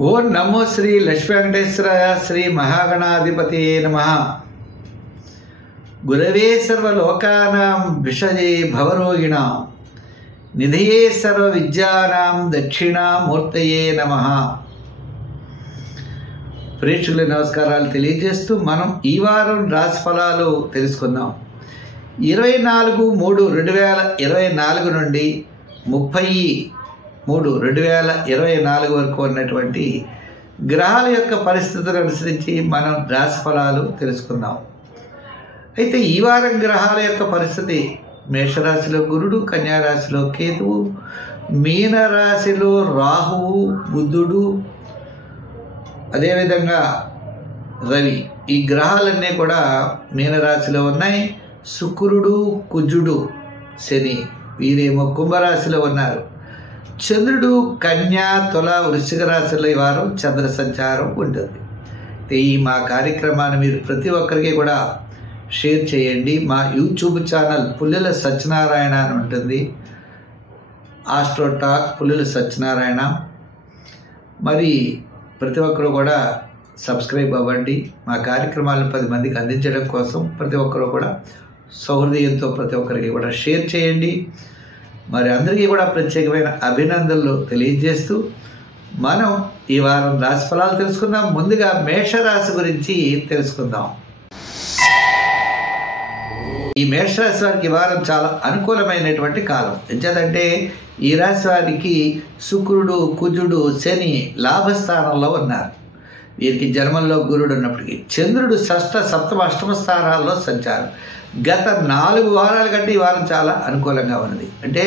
ఓం నమో శ్రీ లక్ష్మీ వెంకటేశ్వరాయ శ్రీ మహాగణాధిపతి నమః. గురవే సర్వలోకానాం విషయే భవరోగిణాం నిధయే సర్వ విద్యానాం దక్షిణామూర్తయే నమః. ప్రేక్షకుల నమస్కారాలు తెలియజేస్తూ మనం ఈ వారం రాశి ఫలాలు తెలుసుకుందాం. 24/3/2024 నుండి 30/3/2024 వరకు ఉన్నటువంటి గ్రహాల యొక్క పరిస్థితులను అనుసరించి మనం రాశి ఫలాలు తెలుసుకుందాం. అయితే ఈ వారం గ్రహాల యొక్క పరిస్థితి: మేషరాశిలో గురుడు, కన్యారాశిలో కేతువు, మీనరాశిలో రాహువు, బుధుడు, అదేవిధంగా రవి. ఈ గ్రహాలన్నీ కూడా మీనరాశిలో ఉన్నాయి. శుక్రుడు, కుజుడు, శని వీరేమో కుంభరాశిలో ఉన్నారు. చంద్రుడు కన్యా, తుల, వృశ్చిక రాశిలో ఈ వారం చంద్ర సంచారం ఉంటుంది. ఈ మా కార్యక్రమాన్ని మీరు ప్రతి ఒక్కరికి కూడా షేర్ చేయండి. మా యూట్యూబ్ ఛానల్ పుల్లెల సత్యనారాయణ అని ఉంటుంది. ఆస్ట్రోటాక్ పుల్లెల సత్యనారాయణ. మరి ప్రతి ఒక్కరు కూడా సబ్స్క్రైబ్ అవ్వండి. మా కార్యక్రమాలను 10 మందికి అందించడం కోసం ప్రతి ఒక్కరు కూడా సౌహృదయంతో ప్రతి ఒక్కరికి కూడా షేర్ చేయండి. మరి అందరికీ కూడా ప్రత్యేకమైన అభినందనలు తెలియజేస్తూ మనం ఈ వారం రాశి ఫలాలు తెలుసుకుందాం. ముందుగా మేషరాశి గురించి తెలుసుకుందాం. ఈ మేషరాశి వారికి ఈ వారం చాలా అనుకూలమైనటువంటి కాలం. ఎందుకంటే ఈ రాశి వారికి శుక్రుడు, కుజుడు, శని లాభస్థానంలో ఉన్నారు. వీరికి జన్మంలో గురుడు ఉన్నప్పటికీ చంద్రుడు షష్ఠ, సప్తమ, అష్టమ స్థానాల్లో సంచారం. గత 4 వారాల కంటే ఈ వారం చాలా అనుకూలంగా ఉన్నది. అంటే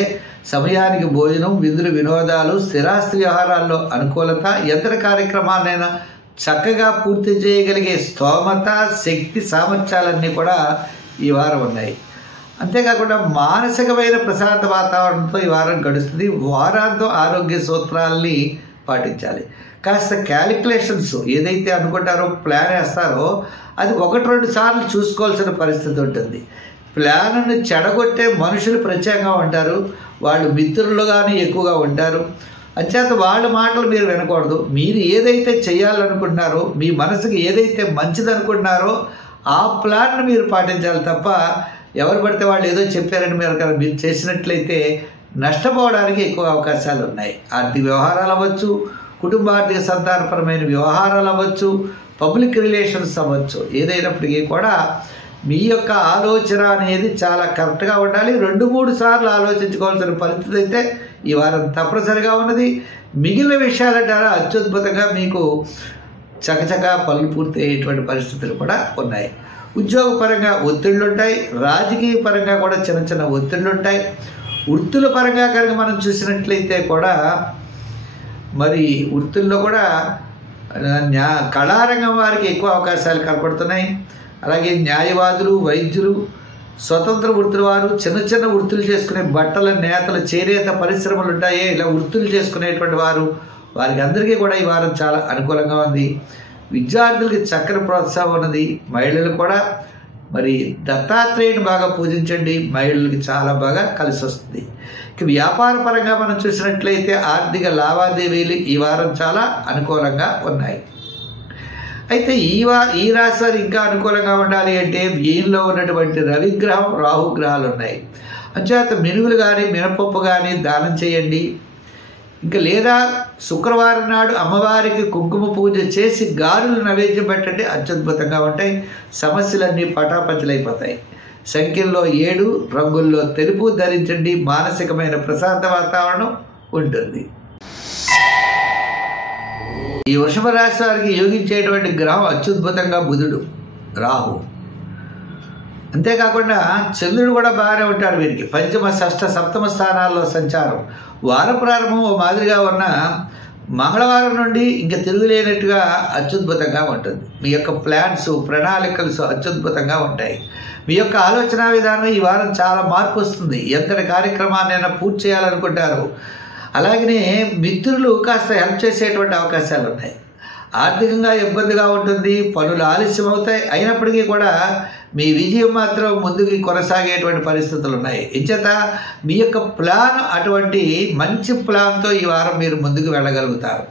సమయానికి భోజనం, విందులు, వినోదాలు, స్థిరాస్తి వ్యవహారాల్లో అనుకూలత, యంత్ర కార్యక్రమాలైనా చక్కగా పూర్తి చేయగలిగే స్తోమత, శక్తి, సామర్థ్యాలన్నీ కూడా ఈ వారం ఉన్నాయి. అంతేకాకుండా మానసికమైన ప్రశాంత వాతావరణంతో ఈ వారం గడుస్తుంది. వారాంతం ఆరోగ్య సూత్రాలని పాటించాలి. కాస్త క్యాలిక్యులేషన్స్ ఏదైతే అనుకుంటారో, ప్లాన్ వేస్తారో అది 1-2 సార్లు చూసుకోవాల్సిన పరిస్థితి ఉంటుంది. ప్లాన్ను చెడగొట్టే మనుషులు ప్రత్యేకంగా ఉంటారు. వాళ్ళు మిత్రులుగానే ఎక్కువగా ఉంటారు. అంచేత వాళ్ళ మాటలు మీరు వినకూడదు. మీరు ఏదైతే చేయాలనుకుంటున్నారో, మీ మనసుకి ఏదైతే మంచిది అనుకుంటున్నారో ఆ ప్లాన్ను మీరు పాటించాలి తప్ప ఎవరు పడితే వాళ్ళు ఏదో చెప్పారని మీరు చేసినట్లయితే నష్టపోవడానికి ఎక్కువ అవకాశాలు ఉన్నాయి. ఆర్థిక వ్యవహారాలు అవ్వచ్చు, కుటుంబార్థిక సంతానపరమైన వ్యవహారాలు అవ్వచ్చు, పబ్లిక్ రిలేషన్స్ అవ్వచ్చు. ఏదైనప్పటికీ కూడా మీ యొక్క ఆలోచన అనేది చాలా కరెక్ట్గా ఉండాలి. 2-3 సార్లు ఆలోచించుకోవాల్సిన పరిస్థితి అయితే ఈ వారం తప్పనిసరిగా ఉన్నది. మిగిలిన విషయాలంటారా అత్యద్భుతంగా మీకు చకచకా పనులు పూర్తి అయ్యేటువంటి పరిస్థితులు కూడా ఉన్నాయి. ఉద్యోగపరంగా ఒత్తిళ్ళు ఉంటాయి. రాజకీయ పరంగా కూడా చిన్న చిన్న ఒత్తిళ్ళు ఉంటాయి. వృత్తుల పరంగా కనుక మనం చూసినట్లయితే కూడా మరి వృత్తుల్లో కూడా కళారంగం వారికి ఎక్కువ అవకాశాలు కనపడుతున్నాయి. అలాగే న్యాయవాదులు, వైద్యులు, స్వతంత్ర వృత్తుల వారు, చిన్న చిన్న వృత్తులు చేసుకునే బట్టల నేతల, చేనేత పరిశ్రమలు ఉంటాయి. ఇలా వృత్తులు చేసుకునేటువంటి వారు, వారికి అందరికీ కూడా ఈ వారం చాలా అనుకూలంగా ఉంది. విద్యార్థులకి చక్కని ప్రోత్సాహం ఉన్నది. మహిళలు కూడా మరి దత్తాత్రేయుని బాగా పూజించండి. మహిళలకి చాలా బాగా కలిసి వస్తుంది. ఇక వ్యాపార పరంగా మనం చూసినట్లయితే ఆర్థిక లావాదేవీలు ఈ వారం చాలా అనుకూలంగా ఉన్నాయి. అయితే ఈ రాశి వారు ఇంకా అనుకూలంగా ఉండాలి అంటే వ్యయంలో ఉన్నటువంటి రవిగ్రహం, రాహుగ్రహాలు ఉన్నాయి. అంచేత మినుగులు కానీ, మినపప్పు కానీ దానం చేయండి. ఇంకా లేదా శుక్రవారం నాడు అమ్మవారికి కుంకుమ పూజ చేసి గారెలు నైవేద్యం పెట్టండి. అత్యద్భుతంగా ఉంటాయి. సమస్యలన్నీ పటాపంచలైపోతాయి. సంఖ్యల్లో 7, రంగుల్లో తెలుపు ధరించండి. మానసికమైన ప్రశాంత వాతావరణం ఉంటుంది. ఈ వృషభ రాశి వారికి యోగించేటువంటి గ్రహం అత్యద్భుతంగా బుధుడు, రాహు. అంతేకాకుండా చంద్రుడు కూడా బాగానే ఉంటాడు. వీరికి పంచమ, షష్ఠ, సప్తమ స్థానాల్లో సంచారం. వార ప్రారంభం ఓ మాదిరిగా ఉన్న మంగళవారం నుండి ఇంకా తిరుగులేనట్టుగా అత్యద్భుతంగా ఉంటుంది. మీ యొక్క ప్లాన్స్, ప్రణాళికలు అత్యద్భుతంగా ఉంటాయి. మీ యొక్క ఆలోచన విధానం ఈ వారం చాలా మార్పు వస్తుంది. ఎంతటి కార్యక్రమాన్నైనా పూర్తి చేయాలనుకుంటారు. అలాగనే మిత్రులు కాస్త హెల్ప్ చేసేటువంటి అవకాశాలు ఉన్నాయి. ఆర్థికంగా ఇబ్బందిగా ఉంటుంది. పనులు ఆలస్యం అవుతాయి. అయినప్పటికీ కూడా మీ విజయం మాత్రం ముందుకు కొనసాగేటువంటి పరిస్థితులు ఉన్నాయి. ఇంచేత మీ యొక్క ప్లాన్ అటువంటి మంచి ప్లాన్తో ఈ వారం మీరు ముందుకు వెళ్ళగలుగుతారు.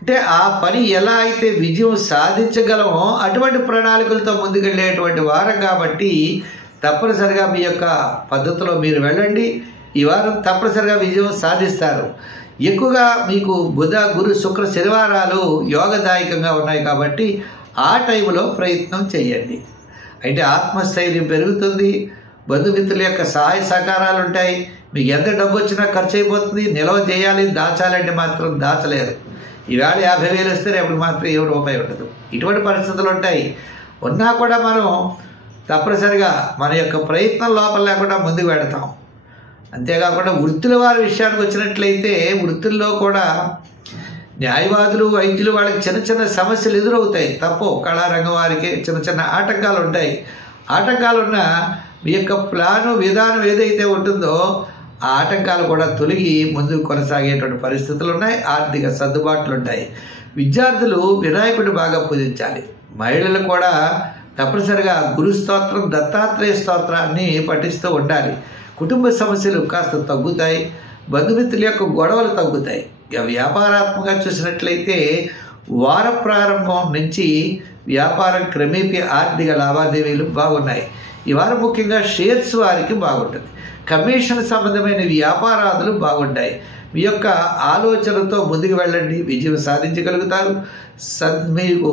అంటే ఆ పని ఎలా అయితే విజయం సాధించగలమో అటువంటి ప్రణాళికలతో ముందుకెళ్ళేటువంటి వారం కాబట్టి తప్పనిసరిగా మీ యొక్క పద్ధతిలో మీరు వెళ్ళండి. ఈ వారం తప్పనిసరిగా విజయం సాధిస్తారు. ఎక్కువగా మీకు బుధ, గురు, శుక్ర, శనివారాలు యోగదాయకంగా ఉన్నాయి కాబట్టి ఆ టైంలో ప్రయత్నం చేయండి. అయితే ఆత్మస్థైర్యం పెరుగుతుంది. బంధుమిత్రుల యొక్క సహాయ సహకారాలు ఉంటాయి. మీకు ఎంత డబ్బు వచ్చినా ఖర్చు అయిపోతుంది. నిల్వ చేయాలి, దాచాలంటే మాత్రం దాచలేరు. ఈవేళ 50,000 వస్తే రేపటికి మాత్రం ఏ రూపాయి ఉండదు. ఇటువంటి పరిస్థితులు ఉంటాయి. ఉన్నా కూడా మనం తప్పనిసరిగా మన యొక్క ప్రయత్నం లోపల లేకుండా ముందుకు పెడతాం. అంతేకాకుండా వృత్తుల వారి విషయానికి వచ్చినట్లయితే వృత్తుల్లో కూడా న్యాయవాదులు, వైద్యులు వాళ్ళకి చిన్న చిన్న సమస్యలు ఎదురవుతాయి. తప్పు కళారంగం వారికి చిన్న చిన్న ఆటంకాలు ఉంటాయి. ఆటంకాలున్న మీ యొక్క ప్లాను విధానం ఏదైతే ఉంటుందో ఆ ఆటంకాలు కూడా తొలగి ముందుకు కొనసాగేటువంటి పరిస్థితులు ఉన్నాయి. ఆర్థిక సర్దుబాట్లు ఉంటాయి. విద్యార్థులు వినాయకుడిని బాగా పూజించాలి. మహిళలు కూడా తప్పనిసరిగా గురు స్తోత్రం, దత్తాత్రేయ స్తోత్రాన్ని పఠిస్తూ ఉండాలి. కుటుంబ సమస్యలు కాస్త తగ్గుతాయి. బంధుమిత్రుల యొక్క గొడవలు తగ్గుతాయి. ఇక వ్యాపారాత్మకంగా చూసినట్లయితే వార ప్రారంభం నుంచి వ్యాపారం క్రమేపీ ఆర్థిక లావాదేవీలు బాగున్నాయి. ఈ వారం ముఖ్యంగా షేర్స్ వారికి బాగుంటుంది. కమిషన్ సంబంధమైన వ్యాపారాదులు బాగుంటాయి. మీ యొక్క ఆలోచనతో ముందుకు వెళ్ళండి, విజయం సాధించగలుగుతారు. మీకు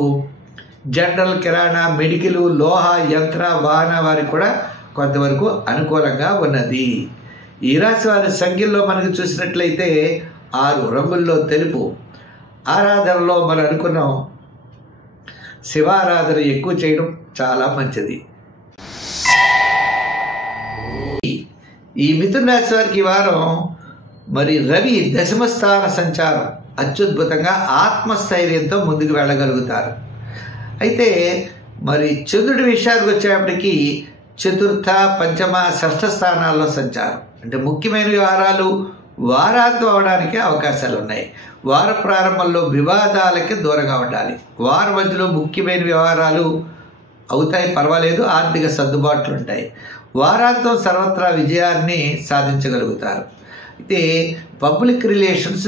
జనరల్, కిరాణా, మెడికల్, లోహ, యంత్ర, వాహన వారికి కూడా కొంతవరకు అనుకూలంగా ఉన్నది. ఈ రాశి వారి సంఖ్యల్లో మనకు చూసినట్లయితే 6 రంగుల్లో తెలుపు. ఆరాధనలో మనం అనుకున్నాం శివారాధన ఎక్కువ చేయడం చాలా మంచిది. ఈ మిథున రాశి వారికి ఈ వారం మరి రవి దశమ స్థాన సంచారం అత్యద్భుతంగా ఆత్మస్థైర్యంతో ముందుకు వెళ్ళగలుగుతారు. అయితే మరి చంద్రుడి విషయానికి వచ్చేప్పటికీ చతుర్థ, పంచమ, షష్ఠ స్థానాల్లో సంచారం. అంటే ముఖ్యమైన వ్యవహారాలు వారాంతం అవడానికి అవకాశాలు ఉన్నాయి. వార ప్రారంభంలో వివాదాలకి దూరంగా ఉండాలి. వార మధ్యలో ముఖ్యమైన వ్యవహారాలు అవుతాయి, పర్వాలేదు, ఆర్థిక సర్దుబాట్లు ఉంటాయి. వారాంతం సర్వత్రా విజయాన్ని సాధించగలుగుతారు. అయితే పబ్లిక్ రిలేషన్స్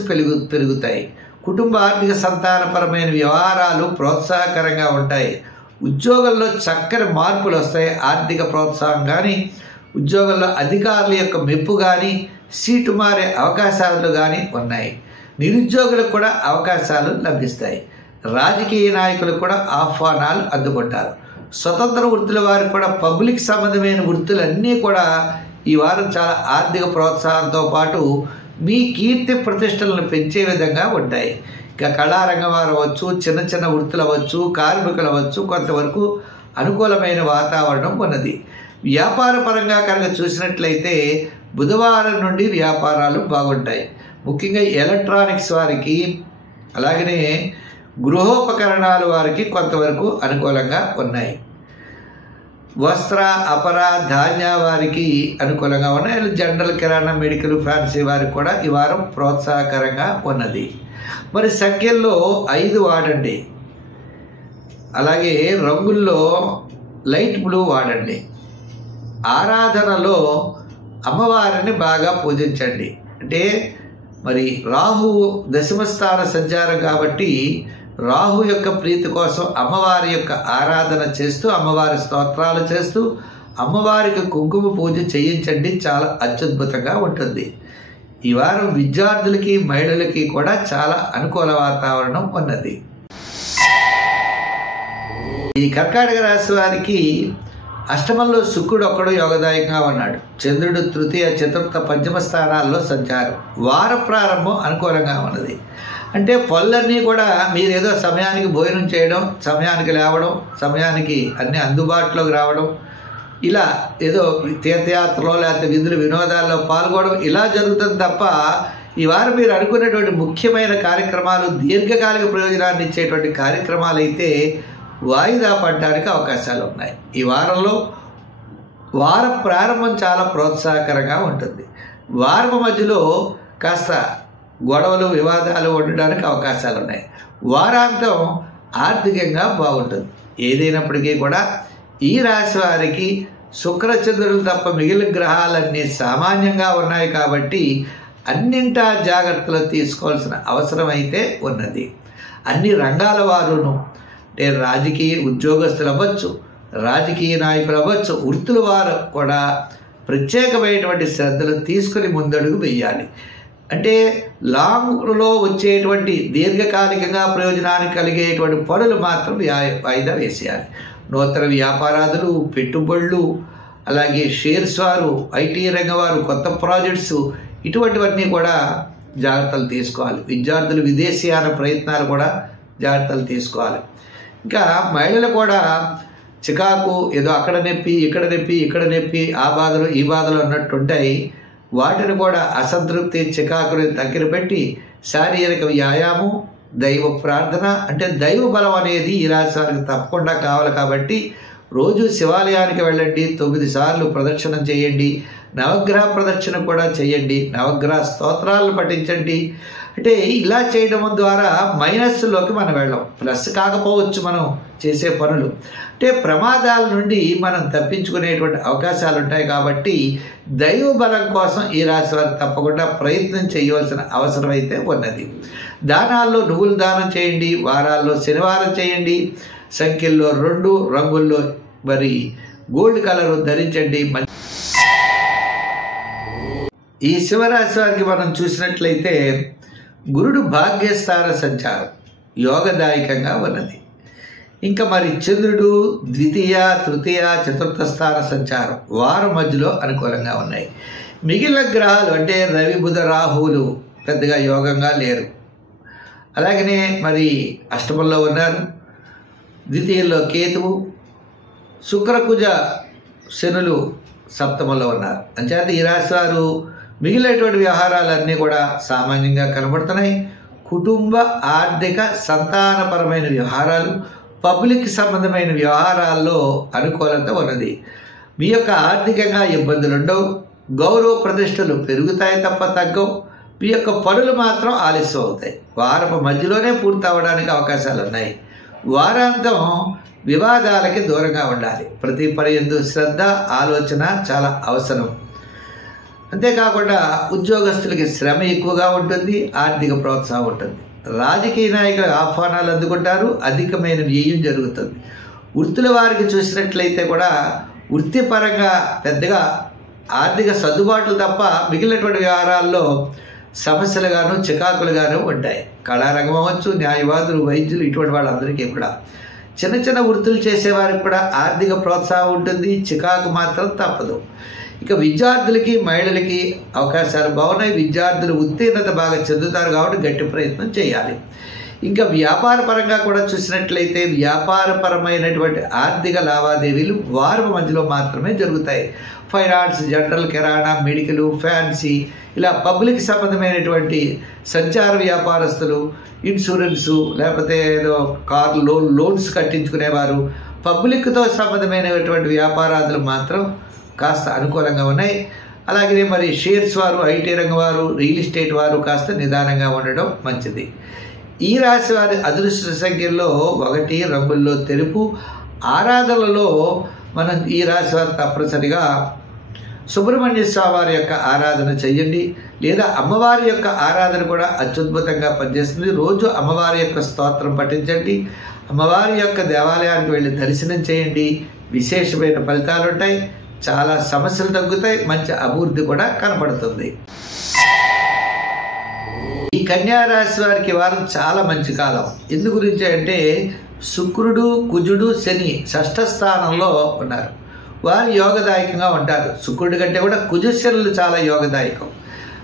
పెరుగుతాయి. కుటుంబ ఆర్థిక సంతానపరమైన వ్యవహారాలు ప్రోత్సాహకరంగా ఉంటాయి. ఉద్యోగంలో చక్కని మార్పులు వస్తాయి. ఆర్థిక ప్రోత్సాహం కానీ, ఉద్యోగంలో అధికారుల యొక్క మెప్పు కానీ, సీటు మారే అవకాశాలు కానీ ఉన్నాయి. నిరుద్యోగులకు కూడా అవకాశాలు లభిస్తాయి. రాజకీయ నాయకులకు కూడా ఆహ్వానాలు అందుకుంటారు. స్వతంత్ర వృత్తుల వారికి కూడా పబ్లిక్ సంబంధమైన వృత్తులన్నీ కూడా ఈ వారం చాలా ఆర్థిక ప్రోత్సాహంతో పాటు మీ కీర్తి ప్రతిష్టలను పెంచే విధంగా ఉంటాయి. ఇక కళారంగం వారు అవ్వచ్చు, చిన్న చిన్న వృత్తులు అవ్వచ్చు, కార్మికులు అవ్వచ్చు, కొంతవరకు అనుకూలమైన వాతావరణం ఉన్నది. వ్యాపార పరంగా కనుక చూసినట్లయితే బుధవారం నుండి వ్యాపారాలు బాగుంటాయి. ముఖ్యంగా ఎలక్ట్రానిక్స్ వారికి, అలాగనే గృహోపకరణాల వారికి కొంతవరకు అనుకూలంగా ఉన్నాయి. వస్త్ర, అపర, ధాన్య వారికి అనుకూలంగా ఉన్నాయి. జనరల్, కిరాణా, మెడికల్, ఫ్యాన్సీ వారికి కూడా ఈ వారం ప్రోత్సాహకరంగా ఉన్నది. మరి సంఖ్యల్లో 5 వాడండి. అలాగే రంగుల్లో లైట్ బ్లూ వాడండి. ఆరాధనలో అమ్మవారిని బాగా పూజించండి. అంటే మరి రాహు దశమస్థాన సంచారం కాబట్టి రాహు యొక్క ప్రీతి కోసం అమ్మవారి యొక్క ఆరాధన చేస్తూ, అమ్మవారి స్తోత్రాలు చేస్తూ, అమ్మవారికి కుంకుమ పూజ చేయించండి. చాలా అత్యద్భుతంగా ఉంటుంది. ఈ వారం విద్యార్థులకి, మహిళలకి కూడా చాలా అనుకూల వాతావరణం ఉన్నది. ఈ కర్కాటక రాశి వారికి అష్టమంలో శుక్రుడు ఒక్కడు యోగదాయకంగా ఉన్నాడు. చంద్రుడు తృతీయ, చతుర్థ, పంచమ స్థానాల్లో సంచారం. వార ప్రారంభం అనుకూలంగా ఉన్నది. అంటే పనులన్నీ కూడా మీరు ఏదో సమయానికి భోజనం చేయడం, సమయానికి లేవడం, సమయానికి అన్ని అందుబాటులోకి రావడం, ఇలా ఏదో తీర్థయాత్రలో లేకపోతే విధులు వినోదాల్లో పాల్గొనడం ఇలా జరుగుతుంది తప్ప ఈ వారం మీరు అనుకున్నటువంటి ముఖ్యమైన కార్యక్రమాలు, దీర్ఘకాలిక ప్రయోజనాన్ని ఇచ్చేటువంటి కార్యక్రమాలు అయితే వాయిదా పడడానికి అవకాశాలు ఉన్నాయి. ఈ వారంలో వార ప్రారంభం చాలా ప్రోత్సాహకరంగా ఉంటుంది. వారం మధ్యలో కాస్త గొడవలు, వివాదాలు ఉండడానికి అవకాశాలు ఉన్నాయి. వారాంతం ఆర్థికంగా బాగుంటుంది. ఏదైనప్పటికీ కూడా ఈ రాశి వారికి శుక్రచంద్రులు తప్ప మిగిలిన గ్రహాలన్నీ సామాన్యంగా ఉన్నాయి కాబట్టి అన్నింటా జాగ్రత్తలు తీసుకోవాల్సిన అవసరం అయితే ఉన్నది. అన్ని రంగాల వారును, అంటే రాజకీయ ఉద్యోగస్తులు అవ్వచ్చు, రాజకీయ నాయకులు అవ్వచ్చు, వృత్తుల వారు కూడా ప్రత్యేకమైనటువంటి శ్రద్ధలు తీసుకుని ముందడుగు వేయాలి. అంటే లాంగ్లో వచ్చేటువంటి దీర్ఘకాలికంగా ప్రయోజనానికి కలిగేటువంటి పనులు మాత్రం వాయిదా వేసేయాలి. నూతన వ్యాపారాదులు, పెట్టుబడులు, అలాగే షేర్స్ వారు, ఐటీ రంగం వారు, కొత్త ప్రాజెక్ట్స్, ఇటువంటివన్నీ కూడా జాగ్రత్తలు తీసుకోవాలి. విద్యార్థులు విదేశీయాన ప్రయత్నాలు కూడా జాగ్రత్తలు తీసుకోవాలి. ఇంకా మహిళలు కూడా చికాకు, ఏదో అక్కడ నొప్పి, ఇక్కడ నొప్పి, ఇక్కడ నొప్పి, ఆ బాధలు ఈ బాధలు అన్నట్టుంటాయి. వాటిని కూడా అసంతృప్తి, చికాకుని దగ్గర పెట్టి శారీరక వ్యాయామం, దైవ ప్రార్థన, అంటే దైవ బలం అనేది ఈ రాశి వారికి తప్పకుండా కావాలి. కాబట్టి రోజు శివాలయానికి వెళ్ళండి, 9 సార్లు ప్రదక్షిణం చేయండి, నవగ్రహ ప్రదక్షిణ కూడా చేయండి, నవగ్రహ స్తోత్రాలను పఠించండి. అంటే ఇలా చేయడం ద్వారా మైనస్లోకి మనం వెళ్ళాం, ప్లస్ కాకపోవచ్చు మనం చేసే పనులు. అంటే ప్రమాదాల నుండి మనం తప్పించుకునేటువంటి అవకాశాలు ఉంటాయి. కాబట్టి దైవ బలం కోసం ఈ రాశి వారు తప్పకుండా ప్రయత్నం చేయవలసిన అవసరం అయితే ఉన్నది. దానాల్లో నువ్వులు దానం చేయండి, వారాల్లో శనివారం చేయండి, సంఖ్యల్లో 2, రంగుల్లో మరి గోల్డ్ కలర్ ధరించండి. ఈ శివరాశి వారికి మనం చూసినట్లయితే గురుడు భాగ్యస్థాన సంచారం యోగదాయకంగా ఉన్నది. ఇంకా మరి చంద్రుడు ద్వితీయ, తృతీయ, చతుర్థ స్థాన సంచారం వారం మధ్యలో అనుకూలంగా ఉన్నాయి. మిగిలిన గ్రహాలు అంటే రవి, బుధ, రాహువులు పెద్దగా యోగంగా లేరు. అలాగనే మరి అష్టమంలో ఉన్నారు, ద్వితీయంలో కేతువు, శుక్రకుజ శనులు సప్తమంలో ఉన్నారు. అంచేత ఈ రాశి వారు మిగిలినటువంటి వ్యవహారాలన్నీ కూడా సామాన్యంగా కనబడుతున్నాయి. కుటుంబ, ఆర్థిక, సంతానపరమైన వ్యవహారాలు, పబ్లిక్ సంబంధమైన వ్యవహారాల్లో అనుకూలత ఉన్నది. మీ యొక్క ఆర్థికంగా ఇబ్బందులు ఉండవు, గౌరవ ప్రతిష్టలు పెరుగుతాయి తప్ప తగ్గవు. మీ యొక్క పనులు మాత్రం ఆలస్యం అవుతాయి. వారపు మధ్యలోనే పూర్తి అవ్వడానికి అవకాశాలు ఉన్నాయి. వారాంతం వివాదాలకి దూరంగా ఉండాలి. ప్రతి పని యందు శ్రద్ధ, ఆలోచన చాలా అవసరం. అంతేకాకుండా ఉద్యోగస్తులకి శ్రమ ఎక్కువగా ఉంటుంది, ఆర్థిక ప్రోత్సాహం ఉంటుంది. రాజకీయ నాయకుల ఆహ్వానాలు అందుకుంటారు, అధికమైన వ్యయం జరుగుతుంది. వృత్తుల వారికి చూసినట్లయితే కూడా వృత్తిపరంగా పెద్దగా ఆర్థిక సర్దుబాట్లు తప్ప మిగిలినటువంటి వ్యవహారాల్లో సమస్యలుగాను, చికాకులుగాను ఉంటాయి. కళారంగం అవ్వచ్చు, న్యాయవాదులు, వైద్యులు, ఇటువంటి వాళ్ళందరికీ కూడా చిన్న చిన్న వృత్తులు చేసేవారికి కూడా ఆర్థిక ప్రోత్సాహం ఉంటుంది, చికాకు మాత్రం తప్పదు. ఇక విద్యార్థులకి, మహిళలకి అవకాశాలు బాగున్నాయి. విద్యార్థులు ఉత్తీర్ణత బాగా చెందుతారు కాబట్టి గట్టి ప్రయత్నం చేయాలి. ఇంకా వ్యాపార పరంగా కూడా చూసినట్లయితే వ్యాపారపరమైనటువంటి ఆర్థిక లావాదేవీలు వారం మధ్యలో మాత్రమే జరుగుతాయి. ఫైనాన్స్, జనరల్, కిరాణా, మెడికల్, ఫ్యాన్సీ, ఇలా పబ్లిక్ సంబంధమైనటువంటి సంచార వ్యాపారస్తులు, ఇన్సూరెన్సు, లేకపోతే ఏదో కార్ లోన్స్ కట్టించుకునేవారు, పబ్లిక్తో సంబంధమైనటువంటి వ్యాపారాదులు మాత్రం కాస్త అనుకూలంగా ఉన్నాయి. అలాగే మరి షేర్స్ వారు, ఐటీ రంగం వారు, రియల్ ఎస్టేట్ వారు కాస్త నిదానంగా ఉండడం మంచిది. ఈ రాశి వారి అదృష్ట సంఖ్యల్లో 1, రంగుల్లో తెలుపు. ఆరాధనలలో మనం ఈ రాశి వారు తప్పనిసరిగా సుబ్రహ్మణ్య స్వామి వారి యొక్క ఆరాధన చెయ్యండి, లేదా అమ్మవారి యొక్క ఆరాధన కూడా అత్యద్భుతంగా పనిచేస్తుంది. రోజు అమ్మవారి యొక్క స్తోత్రం పఠించండి, అమ్మవారి యొక్క దేవాలయానికి వెళ్ళి దర్శనం చేయండి. విశేషమైన ఫలితాలు ఉంటాయి, చాలా సమస్యలు తగ్గుతాయి, మంచి అభివృద్ధి కూడా కనపడుతుంది. ఈ కన్యా రాశి వారికి వారం చాలా మంచి కాలం. ఎందు గురించి అంటే శుక్రుడు, కుజుడు, శని 6వ స్థానంలో ఉన్నారు. వారు యోగదాయకంగా ఉంటారు. శుక్రుడి కంటే కూడా కుజశనులు చాలా యోగదాయకం.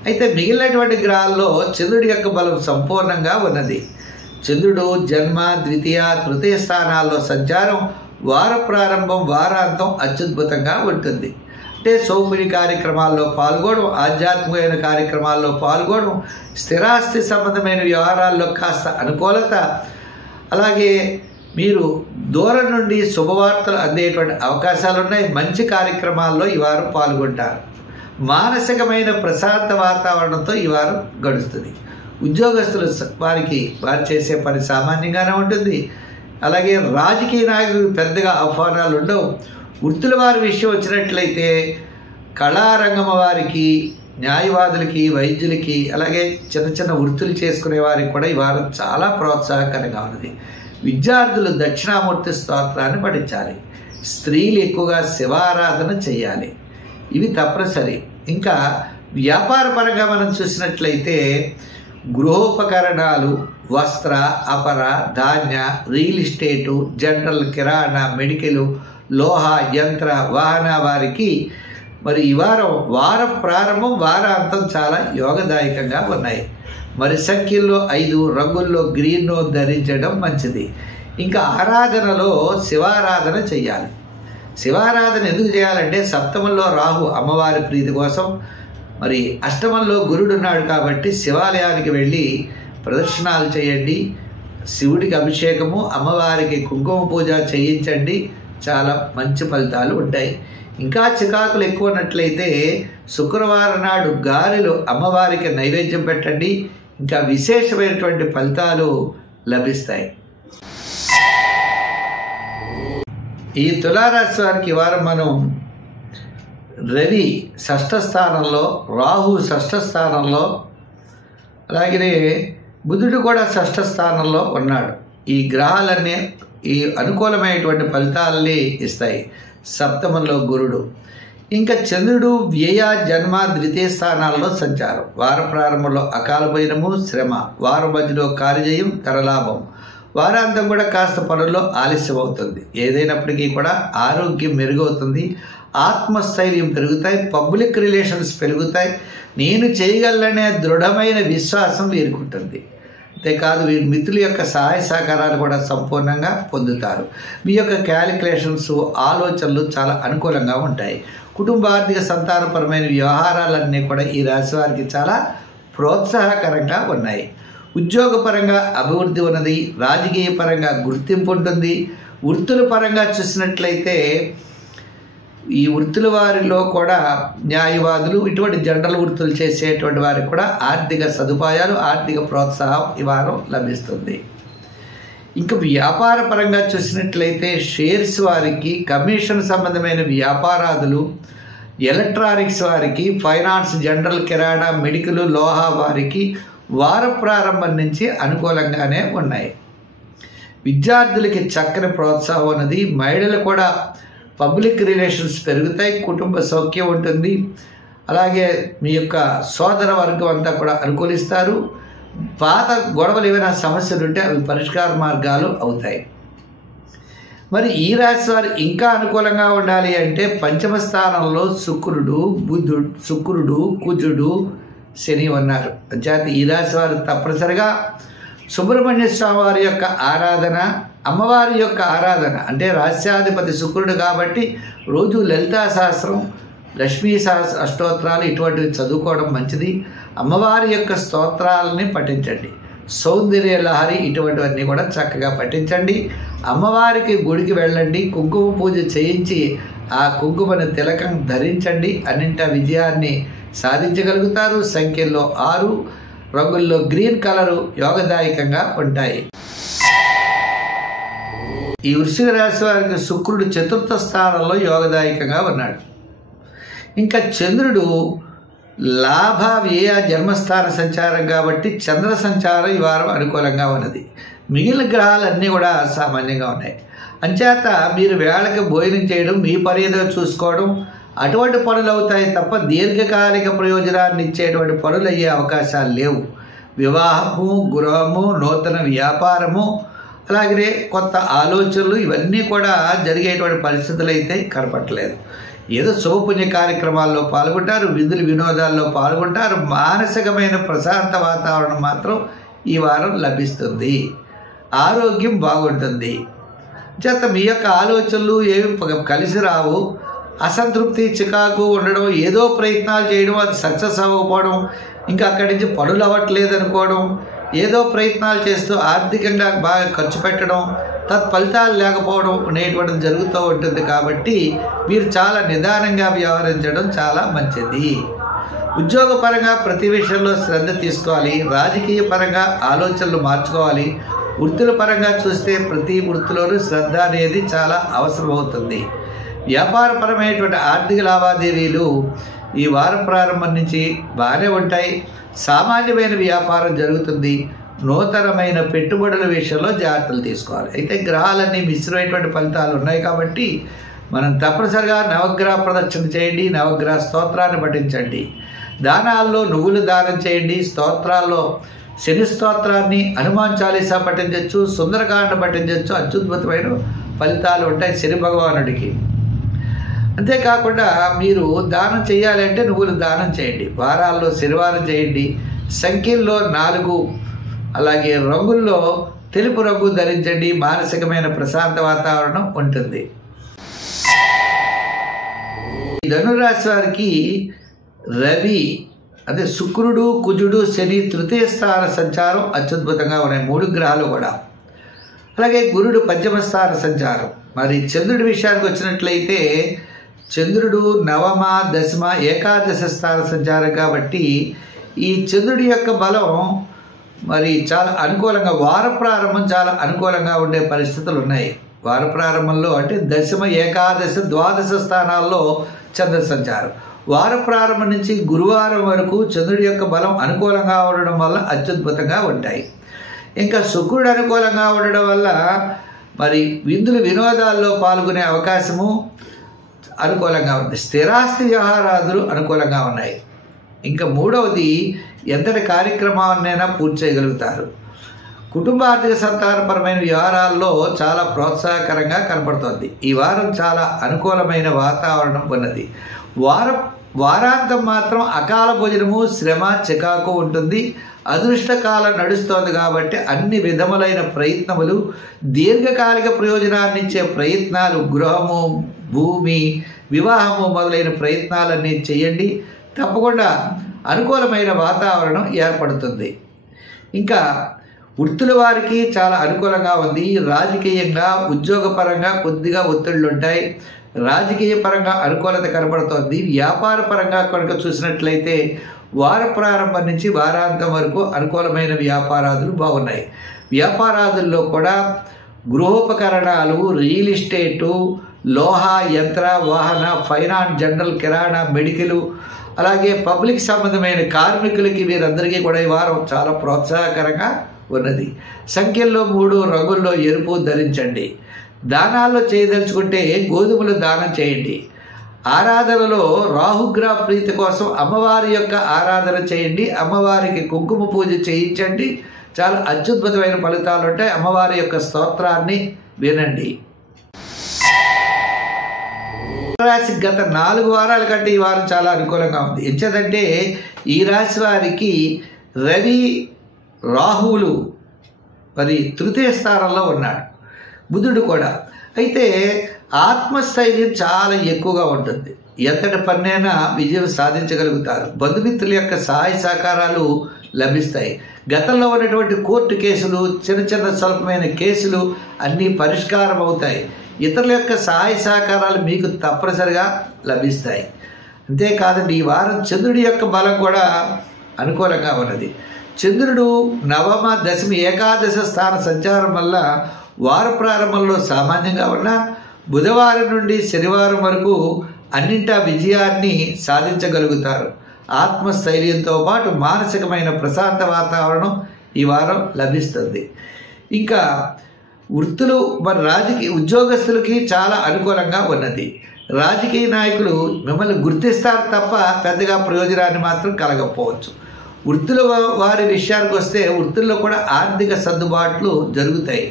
అయితే మిగిలినటువంటి గ్రహాల్లో చంద్రుడి యొక్క బలం సంపూర్ణంగా ఉన్నది. చంద్రుడు జన్మ, ద్వితీయ, తృతీయ స్థానాల్లో సంచారం వార ప్రారంభం, వారాంతం అత్యద్భుతంగా ఉంటుంది. అంటే సౌమిడి కార్యక్రమాల్లో పాల్గొనడం, ఆధ్యాత్మికమైన కార్యక్రమాల్లో పాల్గొనడం, స్థిరాస్తి సంబంధమైన వ్యవహారాల్లో కాస్త అనుకూలత, అలాగే మీరు దూరం నుండి శుభవార్తలు అందేటువంటి అవకాశాలు ఉన్నాయి. మంచి కార్యక్రమాల్లో ఈ వారం పాల్గొంటారు. మానసికమైన ప్రశాంత వాతావరణంతో ఈ వారం గడుస్తుంది. ఉద్యోగస్తులు వారికి వారు చేసే పని సామాన్యంగానే ఉంటుంది. అలాగే రాజకీయ నాయకులకు పెద్దగా ఆహ్వానాలు ఉండవు. వృత్తుల వారి విషయం వచ్చినట్లయితే కళారంగం వారికి న్యాయవాదులకి, వైద్యులకి, అలాగే చిన్న చిన్న వృత్తులు చేసుకునే వారికి కూడా ఈ వారం చాలా ప్రోత్సాహకరంగా ఉన్నది. విద్యార్థులు దక్షిణామూర్తి స్తోత్రాన్ని పఠించాలి. స్త్రీలు ఎక్కువగా శివారాధన చేయాలి. ఇవి తప్పనిసరి. ఇంకా వ్యాపార పరంగా మనం చూసినట్లయితే గృహోపకరణాలు, వస్త్ర, అపర, ధాన్య, రియల్ ఎస్టేటు, జనరల్, కిరాణా, మెడికల్, లోహ, యంత్ర, వాహన వారికి మరి ఈ వారం ప్రారంభం, వారాంతం చాలా యోగదాయకంగా ఉన్నాయి. మరి సంఖ్యల్లో 5, రంగుల్లో గ్రీన్ ధరించడం మంచిది. ఇంకా ఆరాధనలో శివారాధన చేయాలి. శివారాధన ఎందుకు చేయాలంటే సప్తమంలో రాహు అమ్మవారి ప్రీతి కోసం, మరి అష్టమంలో గురుడు ఉన్నాడు కాబట్టి శివాలయానికి వెళ్ళి ప్రదర్శనాలు చేయండి. శివుడికి అభిషేకము, అమ్మవారికి కుంకుమ పూజ చేయించండి. చాలా మంచి ఫలితాలు ఉంటాయి. ఇంకా చికాకులు ఎక్కువ ఉన్నట్లయితే శుక్రవారం నాడు గారెలు అమ్మవారికి నైవేద్యం పెట్టండి. ఇంకా విశేషమైనటువంటి ఫలితాలు లభిస్తాయి. ఈ తులారాశి వారికి ఈ వారం మనం రవి షష్ఠ స్థానంలో, రాహు షష్ఠ స్థానంలో, అలాగే బుధుడు కూడా షష్ఠ స్థానంలో ఉన్నాడు. ఈ గ్రహాలన్నీ ఈ అనుకూలమైనటువంటి ఫలితాలని ఇస్తాయి. సప్తమంలో గురుడు, ఇంకా చంద్రుడు వ్యయ, జన్మ, ద్వితీయ స్థానాల్లో సంచారం. వార ప్రారంభంలో అకాల భయనము, శ్రమ, వారం మధ్యలో కార్యజయం, ధనలాభం. వారాంతం కూడా కాస్త పనుల్లో ఆలస్యం అవుతుంది. ఏదైనప్పటికీ కూడా ఆరోగ్యం మెరుగవుతుంది, ఆత్మస్థైర్యం పెరుగుతాయి, పబ్లిక్ రిలేషన్స్ పెరుగుతాయి. నేను చేయగలనే దృఢమైన విశ్వాసం వీరుకుంటుంది. అంతేకాదు వీరి మిత్రుల యొక్క సహాయ సహకారాలు కూడా సంపూర్ణంగా పొందుతారు. మీ యొక్క క్యాలిక్యులేషన్స్, ఆలోచనలు చాలా అనుకూలంగా ఉంటాయి. కుటుంబ ఆర్థిక సంతానపరమైన వ్యవహారాలన్నీ కూడా ఈ రాశి వారికి చాలా ప్రోత్సాహకరంగా ఉన్నాయి. ఉద్యోగపరంగా అభివృద్ధి ఉన్నది. రాజకీయ పరంగా గుర్తింపు ఉంటుంది. వృత్తుల పరంగా చూసినట్లయితే ఈ వృత్తుల వారిలో కూడా న్యాయవాదులు, ఇటువంటి జనరల్ వృత్తులు చేసేటువంటి వారికి కూడా ఆర్థిక సదుపాయాలు, ఆర్థిక ప్రోత్సాహం ఈ వారం లభిస్తుంది. ఇంకా వ్యాపార పరంగా చూసినట్లయితే షేర్స్ వారికి, కమిషన్ సంబంధమైన వ్యాపారాదులు, ఎలక్ట్రానిక్స్ వారికి, ఫైనాన్స్, జనరల్, కిరాణా, మెడికల్, లోహ వారికి వార ప్రారంభం నుంచి అనుకూలంగానే ఉన్నాయి. విద్యార్థులకి చక్కని ప్రోత్సాహం ఉన్నది. మహిళలు కూడా పబ్లిక్ రిలేషన్స్ పెరుగుతాయి, కుటుంబ సౌఖ్యం ఉంటుంది. అలాగే మీ యొక్క సోదర వర్గం అంతా కూడా అనుకూలిస్తారు. పాత గొడవలు ఏమైనా సమస్యలు ఉంటే అవి పరిష్కార మార్గాలు అవుతాయి. మరి ఈ రాశి వారు ఇంకా అనుకూలంగా ఉండాలి అంటే పంచమ స్థానంలో శుక్రుడు, కుజుడు, శని ఉన్నారు. అంచేత ఈ రాశి వారు తప్పనిసరిగా సుబ్రహ్మణ్య స్వామి వారి యొక్క ఆరాధన, అమ్మవారి యొక్క ఆరాధన, అంటే రాస్యాధిపతి శుక్రుడు కాబట్టి రోజు లలితా సహస్రం, లక్ష్మీ అష్టోత్తరాలు ఇటువంటివి చదువుకోవడం మంచిది. అమ్మవారి యొక్క స్తోత్రాలని పఠించండి. సౌందర్య లహరి ఇటువంటివన్నీ కూడా చక్కగా పఠించండి. అమ్మవారికి గుడికి వెళ్ళండి, కుంకుమ పూజ చేయించి ఆ కుంకుమను తిలకం ధరించండి. అన్నింటా విజయాన్ని సాధించగలుగుతారు. సంఖ్యల్లో 6, రంగుల్లో గ్రీన్ కలరు యోగదాయకంగా ఉంటాయి. ఈ వృశ్చిక రాశి వారికి శుక్రుడు చతుర్థ స్థానంలో యోగదాయకంగా ఉన్నాడు. ఇంకా చంద్రుడు లాభ, వ్యయ, జన్మస్థాన సంచారం కాబట్టి చంద్ర సంచారం ఈ వారం అనుకూలంగా ఉన్నది. మిగిలిన గ్రహాలన్నీ కూడా సామాన్యంగా ఉన్నాయి. అంచేత మీరు వేళకి భోజనం చేయడం, మీ పని ఏదో చూసుకోవడం, అటువంటి పనులు అవుతాయి తప్ప దీర్ఘకాలిక ప్రయోజనాన్ని ఇచ్చేటువంటి పనులు అయ్యే అవకాశాలు లేవు. వివాహము, గృహము, నూతన వ్యాపారము, అలాగే కొత్త ఆలోచనలు ఇవన్నీ కూడా జరిగేటువంటి పరిస్థితులు అయితే కనపట్టలేదు. ఏదో శుభపుణ్య కార్యక్రమాల్లో పాల్గొంటారు, విధులు వినోదాల్లో పాల్గొంటారు. మానసికమైన ప్రశాంత వాతావరణం మాత్రం ఈ వారం లభిస్తుంది. ఆరోగ్యం బాగుంటుంది. చేత మీ యొక్క ఆలోచనలు ఏమి కలిసి రావు. అసంతృప్తి, చికాకు ఉండడం, ఏదో ప్రయత్నాలు చేయడం, అది సక్సెస్ అవ్వకపోవడం, ఇంకా అక్కడి నుంచి పనులు అవ్వట్లేదు అనుకోవడం, ఏదో ప్రయత్నాలు చేస్తూ ఆర్థికంగా బాగా ఖర్చు పెట్టడం, తత్ఫలితాలు లేకపోవడం అనేటువంటిది జరుగుతూ ఉంటుంది. కాబట్టి మీరు చాలా నిదానంగా వ్యవహరించడం చాలా మంచిది. ఉద్యోగపరంగా ప్రతి విషయంలో శ్రద్ధ తీసుకోవాలి. రాజకీయ పరంగా ఆలోచనలు మార్చుకోవాలి. వృత్తుల పరంగా చూస్తే ప్రతి వృత్తిలోనూ శ్రద్ధ అనేది చాలా అవసరం అవుతుంది. వ్యాపారపరమైనటువంటి ఆర్థిక లావాదేవీలు ఈ వార ప్రారంభం నుంచి బాగానే ఉంటాయి. సామాన్యమైన వ్యాపారం జరుగుతుంది. నూతనమైన పెట్టుబడుల విషయంలో జాగ్రత్తలు తీసుకోవాలి. అయితే గ్రహాలన్నీ మిశ్రమైనటువంటి ఫలితాలు ఉన్నాయి కాబట్టి మనం తప్పనిసరిగా నవగ్రహ ప్రదక్షిణ చేయండి, నవగ్రహ స్తోత్రాన్ని పఠించండి. దానాల్లో నువ్వులు దానం చేయండి. స్తోత్రాల్లో శని స్తోత్రాన్ని, హనుమాన్ చాలీసా పఠించవచ్చు, సుందరకాండ పఠించవచ్చు. అత్యద్భుతమైన ఫలితాలు ఉంటాయి శని భగవానుడికి. అంతేకాకుండా మీరు దానం చేయాలంటే నువ్వులు దానం చేయండి. వారాల్లో శనివారం చేయండి. సంఖ్యల్లో 4, అలాగే రంగుల్లో తెలుపు రంగు ధరించండి. మానసికమైన ప్రశాంత వాతావరణం ఉంటుంది. ధనురాశి వారికి రవి అదే శుక్రుడు, కుజుడు, శని తృతీయ స్థాన సంచారం అత్యద్భుతంగా ఉన్నాయి, 3 గ్రహాలు కూడా. అలాగే గురుడు పంచమ స్థాన సంచారం. మరి చంద్రుడి విషయానికి వచ్చినట్లయితే చంద్రుడు నవమ, దశమ, ఏకాదశ స్థాన సంచారం కాబట్టి ఈ చంద్రుడి యొక్క బలం మరి చాలా అనుకూలంగా, వార ప్రారంభం చాలా అనుకూలంగా ఉండే పరిస్థితులు ఉన్నాయి. వార ప్రారంభంలో అంటే దశమ, ఏకాదశ, ద్వాదశ స్థానాల్లో చంద్ర సంచారం. వార ప్రారంభం నుంచి గురువారం వరకు చంద్రుడి యొక్క బలం అనుకూలంగా ఉండడం వల్ల అత్యద్భుతంగా ఉంటాయి. ఇంకా శుక్రుడు అనుకూలంగా ఉండడం వల్ల మరి విందులు వినోదాల్లో పాల్గొనే అవకాశము అనుకూలంగా ఉంది. స్థిరాస్తి వ్యవహారాదులు అనుకూలంగా ఉన్నాయి. ఇంకా మూడవది, ఎంతటి కార్యక్రమాన్నైనా పూర్తి చేయగలుగుతారు. కుటుంబ ఆర్థిక సంతానపరమైన వ్యవహారాల్లో చాలా ప్రోత్సాహకరంగా కనపడుతోంది. ఈ వారం చాలా అనుకూలమైన వాతావరణం ఉన్నది. వారాంతం మాత్రం అకాల భోజనము, శ్రమ, చికాకు ఉంటుంది. అదృష్టకాలం నడుస్తోంది కాబట్టి అన్ని విధములైన ప్రయత్నములు, దీర్ఘకాలిక ప్రయోజనాన్నిచ్చే ప్రయత్నాలు, గృహము, భూమి, వివాహము మొదలైన ప్రయత్నాలన్నీ చేయండి. తప్పకుండా అనుకూలమైన వాతావరణం ఏర్పడుతుంది. ఇంకా వృత్తుల వారికి చాలా అనుకూలంగా ఉంది. రాజకీయంగా, ఉద్యోగపరంగా కొద్దిగా ఒత్తిళ్ళు ఉంటాయి. రాజకీయ పరంగా అనుకూలత కనబడుతోంది. వ్యాపార పరంగా కనుక చూసినట్లయితే వార ప్రారంభం నుంచి వారాంతం వరకు అనుకూలమైన వ్యాపారాదులు బాగున్నాయి. వ్యాపారాదుల్లో కూడా గృహోపకరణాలు, రియల్ ఎస్టేటు, లోహ, యంత్ర, వాహన, ఫైనాన్స్, జనరల్, కిరాణా, మెడికల్, అలాగే పబ్లిక్ సంబంధమైన కార్మికులకి వీరందరికీ కూడా ఈ వారం చాలా ప్రోత్సాహకరంగా ఉన్నది. సంఖ్యల్లో 3, రంగుల్లో ఎరుపు ధరించండి. దానాల్లో చేయదలుచుకుంటే గోధుమలు దానం చేయండి. ఆరాధనలో రాహుగ్రహ ప్రీతి కోసం అమ్మవారి యొక్క ఆరాధన చేయండి. అమ్మవారికి కుంకుమ పూజ చేయించండి. చాలా అత్యద్భుతమైన ఫలితాలు ఉంటాయి. అమ్మవారి యొక్క స్తోత్రాన్ని వినండి. రాశి గత 4 వారాల కంటే ఈ వారం చాలా అనుకూలంగా ఉంది. ఎంచేదంటే ఈ రాశి వారికి రవి, రాహువులు మరి తృతీయ స్థానంలో ఉన్నాడు, బుధుడు కూడా. అయితే ఆత్మస్థైర్యం చాలా ఎక్కువగా ఉంటుంది. ఎంతటి పన్నైనా విజయం సాధించగలుగుతారు. బంధుమిత్రుల యొక్క సహాయ సహకారాలు లభిస్తాయి. గతంలో ఉన్నటువంటి కోర్టు కేసులు, చిన్న స్వల్పమైన కేసులు అన్నీ పరిష్కారం అవుతాయి. ఇతరుల యొక్క సహాయ సహకారాలు మీకు తప్పనిసరిగా లభిస్తాయి. అంతేకాదండి, ఈ వారం చంద్రుడి యొక్క బలం కూడా అనుకూలంగా ఉన్నది. చంద్రుడు నవమ, దశమ, ఏకాదశ స్థాన సంచారం వల్ల వార ప్రారంభంలో సామాన్యంగా ఉన్న బుధవారం నుండి శనివారం వరకు అన్నింటా విజయాన్ని సాధించగలుగుతారు. ఆత్మస్థైర్యంతో పాటు మానసికమైన ప్రశాంత వాతావరణం ఈ వారం లభిస్తుంది. ఇంకా వృత్తులు మరి రాజకీయ ఉద్యోగస్తులకి చాలా అనుకూలంగా ఉన్నది. రాజకీయ నాయకులు మిమ్మల్ని గుర్తిస్తారు తప్ప పెద్దగా ప్రయోజనాన్ని మాత్రం కలగకపోవచ్చు. వృత్తుల వారి విషయానికి వస్తే వృత్తుల్లో కూడా ఆర్థిక సర్దుబాట్లు జరుగుతాయి.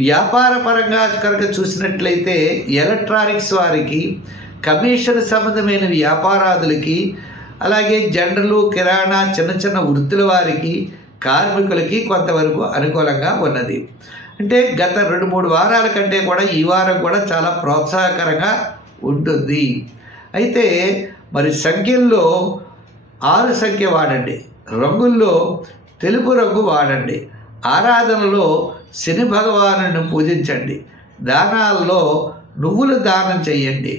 వ్యాపార పరంగా కనుక చూసినట్లయితే ఎలక్ట్రానిక్స్ వారికి, కమిషన్ సంబంధమైన వ్యాపారాదులకి, అలాగే జనరల్, కిరాణా, చిన్న వృత్తుల వారికి, కార్మికులకి కొంతవరకు అనుకూలంగా ఉన్నది. అంటే గత 2-3 వారాల కంటే కూడా ఈ వారం కూడా చాలా ప్రోత్సాహకరంగా ఉంటుంది. అయితే మరి సంఖ్యల్లో 6 సంఖ్య వాడండి. రంగుల్లో తెలుపు రంగు వాడండి. ఆరాధనలో శని భగవాను పూజించండి. దానాల్లో నువ్వులు దానం చేయండి.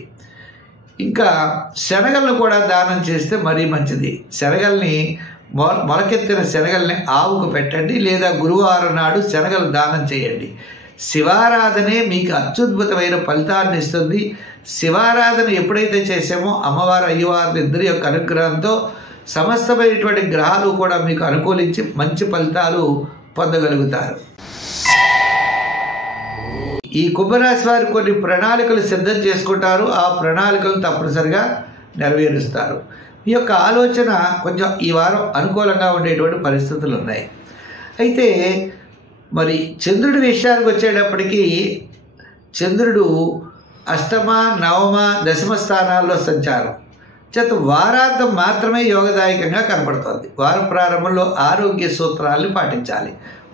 ఇంకా శనగలను కూడా దానం చేస్తే మరీ మంచిది. శనగల్ని మొలకెత్తిన శనగల్ని ఆవుకు పెట్టండి, లేదా గురువారం నాడు శనగలు దానం చేయండి. శివారాధనే మీకు అత్యద్భుతమైన ఫలితాన్ని ఇస్తుంది. శివారాధన ఎప్పుడైతే చేసామో అమ్మవారు అయ్యవారు ఇద్దరి యొక్క అనుగ్రహంతో సమస్తమైనటువంటి గ్రహాలు కూడా మీకు అనుకూలించి మంచి ఫలితాలు పొందగలుగుతారు. ఈ కుంభరాశి వారు కొన్ని ప్రణాళికలు సిద్ధం చేసుకుంటారు. ఆ ప్రణాళికలు తప్పనిసరిగా నెరవేరుస్తారు. ఈ యొక్క ఆలోచన కొంచెం ఈ వారం అనుకూలంగా ఉండేటువంటి పరిస్థితులు ఉన్నాయి. అయితే మరి చంద్రుడి విషయానికి వచ్చేటప్పటికీ చంద్రుడు అష్టమ, నవమ, దశమ స్థానాల్లో సంచారం చేత వారాంతం మాత్రమే యోగదాయకంగా కనపడుతోంది. వార ప్రారంభంలో ఆరోగ్య సూత్రాలను పాటించాలి.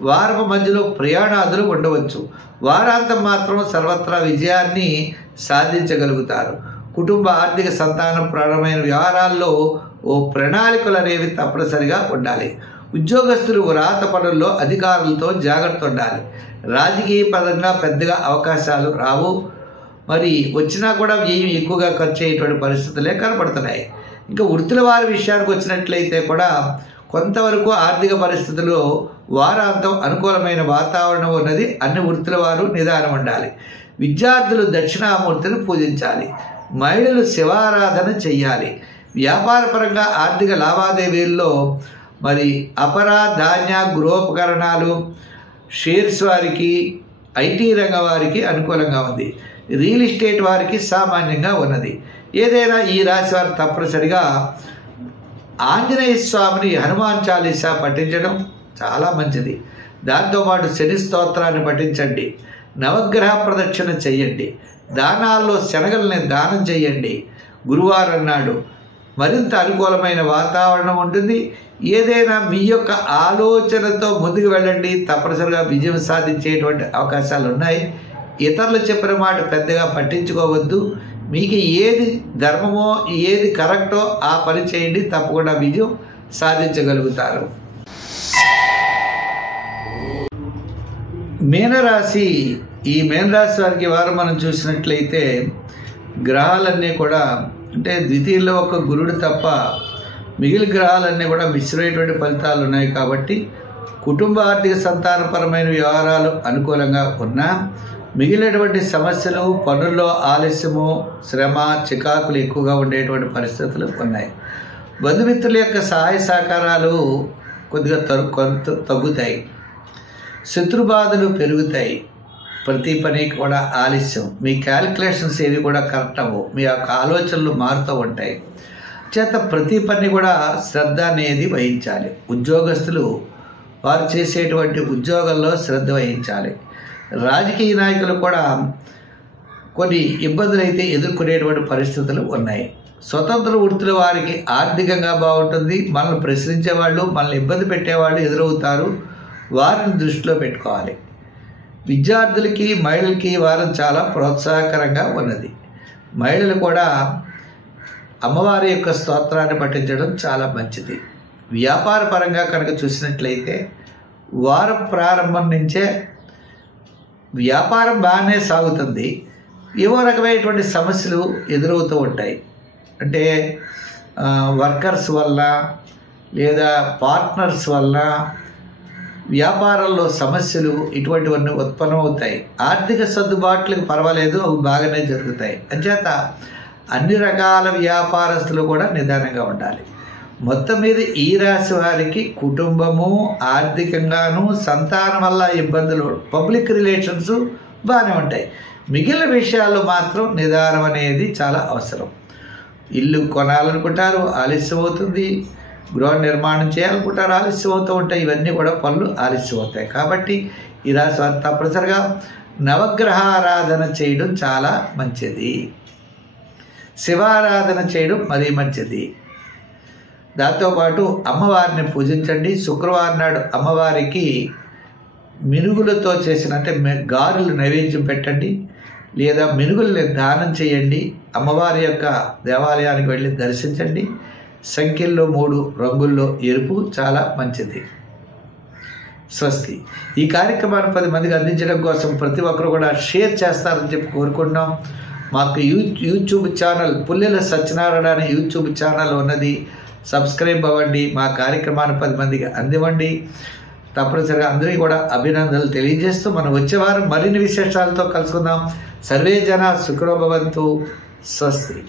వారపు మధ్యలో ప్రయాణాదులు ఉండవచ్చు. వారాంతం మాత్రం సర్వత్రా విజయాన్ని సాధించగలుగుతారు. కుటుంబ ఆర్థిక సంతానం ప్రారంభమైన వ్యవహారాల్లో ఓ ప్రణాళికలు అనేవి తప్పనిసరిగా ఉండాలి. ఉద్యోగస్తులు వ్రాత పనుల్లో అధికారులతో జాగ్రత్త ఉండాలి. రాజకీయ పరంగా పెద్దగా అవకాశాలు రావు. మరి వచ్చినా కూడా వ్యయం ఎక్కువగా ఖర్చు అయ్యేటువంటి పరిస్థితులే కనపడుతున్నాయి. ఇంకా వృత్తుల వారి విషయానికి వచ్చినట్లయితే కూడా కొంతవరకు ఆర్థిక పరిస్థితుల్లో వారాంతం అనుకూలమైన వాతావరణం ఉన్నది. అన్ని వృత్తుల వారు నిదానం ఉండాలి. విద్యార్థులు దక్షిణామూర్తిని పూజించాలి. మహిళలు శివారాధన చెయ్యాలి. వ్యాపారపరంగా ఆర్థిక లావాదేవీల్లో మరి అపర, ధాన్య, గృహోపకరణాలు, షేర్స్ వారికి, ఐటీ రంగం వారికి అనుకూలంగా ఉంది. రియల్ ఎస్టేట్ వారికి సామాన్యంగా ఉన్నది. ఏదైనా ఈ రాశి వారు తప్పనిసరిగా ఆంజనేయ స్వామిని హనుమాన్ చాలీసా పఠించడం చాలా మంచిది. దాంతోపాటు శని స్తోత్రాన్ని పఠించండి. నవగ్రహ ప్రదక్షిణ చెయ్యండి. దానాల్లో శనగల్ని దానం చేయండి. గురువారం నాడు మరింత అనుకూలమైన వాతావరణం ఉంటుంది. ఏదైనా మీ యొక్క ఆలోచనతో ముందుకు వెళ్ళండి. తప్పనిసరిగా విజయం సాధించేటువంటి అవకాశాలు ఉన్నాయి. ఇతరులు చెప్పిన మాట పెద్దగా పట్టించుకోవద్దు. మీకు ఏది ధర్మమో ఏది కరెక్టో ఆ పని చేయండి. తప్పకుండా విజయం సాధించగలుగుతారు. మీనరాశి. ఈ మీనరాశి వారికి వారం మనం చూసినట్లయితే గ్రహాలన్నీ కూడా అంటే ద్వితీయంలో ఒక గురుడు తప్ప మిగిలిన గ్రహాలన్నీ కూడా మిశ్రమైనటువంటి ఫలితాలు ఉన్నాయి. కాబట్టి కుటుంబ ఆర్థిక సంతానపరమైన వ్యవహారాలు అనుకూలంగా ఉన్నా మిగిలినటువంటి సమస్యలు, పనుల్లో ఆలస్యము, శ్రమ, చికాకులు ఎక్కువగా ఉండేటువంటి పరిస్థితులు ఉన్నాయి. బంధుమిత్రుల యొక్క సహాయ సహకారాలు కొద్దిగా తగ్గుతాయి. శత్రుబాధలు పెరుగుతాయి. ప్రతి పని కూడా ఆలస్యం. మీ క్యాలిక్యులేషన్స్ ఏవి కూడా కరెక్ట్ అవ్వవు. మీ యొక్క ఆలోచనలు మారుతూ ఉంటాయి. చేత ప్రతి పని కూడా శ్రద్ధ అనేది వహించాలి. ఉద్యోగస్తులు వారు చేసేటువంటి ఉద్యోగంలో శ్రద్ధ వహించాలి. రాజకీయ నాయకులు కూడా కొన్ని ఇబ్బందులు అయితే ఎదుర్కొనేటువంటి పరిస్థితులు ఉన్నాయి. స్వతంత్ర వృత్తుల వారికి ఆర్థికంగా బాగుంటుంది. మనల్ని ప్రశ్నించేవాళ్ళు, మనల్ని ఇబ్బంది పెట్టేవాళ్ళు ఎదురవుతారు. వారిని దృష్టిలో పెట్టుకోవాలి. విద్యార్థులకి, మహిళలకి వారం చాలా ప్రోత్సాహకరంగా ఉన్నది. మహిళలు కూడా అమ్మవారి యొక్క స్తోత్రాన్ని పఠించడం చాలా మంచిది. వ్యాపార పరంగా కనుక చూసినట్లయితే వారం ప్రారంభం నుంచే వ్యాపారం బాగానే సాగుతుంది. ఏవో రకమైనటువంటి సమస్యలు ఎదురవుతూ ఉంటాయి. అంటే వర్కర్స్ వల్ల లేదా పార్ట్నర్స్ వల్ల వ్యాపారంలో సమస్యలు ఇటువంటివన్నీ ఉత్పన్నమవుతాయి. ఆర్థిక సర్దుబాట్లకు పర్వాలేదు, అవి బాగానే జరుగుతాయి. అంచేత అన్ని రకాల వ్యాపారస్తులు కూడా నిదానంగా ఉండాలి. మొత్తం మీద ఈ రాశి వారికి కుటుంబము, ఆర్థికంగాను, సంతానం వల్ల ఇబ్బందులు, పబ్లిక్ రిలేషన్స్ బాగానే ఉంటాయి. మిగిలిన విషయాల్లో మాత్రం నిదానం అనేది చాలా అవసరం. ఇల్లు కొనాలనుకుంటారు, ఆలస్యం అవుతుంది. గృహ నిర్మాణం చేయాలనుకుంటారు, ఆలస్యం అవుతూ ఉంటాయి. ఇవన్నీ కూడా పనులు ఆలస్యం అవుతాయి. కాబట్టి ఈ రాశి వారు తప్పనిసరిగా నవగ్రహ ఆరాధన చేయడం చాలా మంచిది. శివారాధన చేయడం మరీ మంచిది. దాంతోపాటు అమ్మవారిని పూజించండి. శుక్రవారం నాడు అమ్మవారికి మినుగులతో చేసిన అంటే గారెలు నైవేద్యం పెట్టండి, లేదా మినుగుల్ని దానం చేయండి. అమ్మవారి యొక్క దేవాలయానికి వెళ్ళి దర్శించండి. సంఖ్యల్లో 3 రంగుల్లో ఎరుపు చాలా మంచిది. స్వస్తి. ఈ కార్యక్రమాన్ని 10 మందికి అందించడం కోసం ప్రతి ఒక్కరు కూడా షేర్ చేస్తారని చెప్పి కోరుకుంటున్నాం. మాకు యూట్యూబ్ ఛానల్ పుల్లెల సత్యనారాయణ అనే యూట్యూబ్ ఛానల్ ఉన్నది. సబ్స్క్రైబ్ అవ్వండి. మా కార్యక్రమాన్ని 10 మందికి అందివ్వండి. తప్పనిసరిగా అందరికీ కూడా అభినందనలు తెలియజేస్తూ మనం వచ్చే వారం మరిన్ని విశేషాలతో కలుసుకుందాం. సర్వే జన సుఖినో భవంతు. స్వస్తి.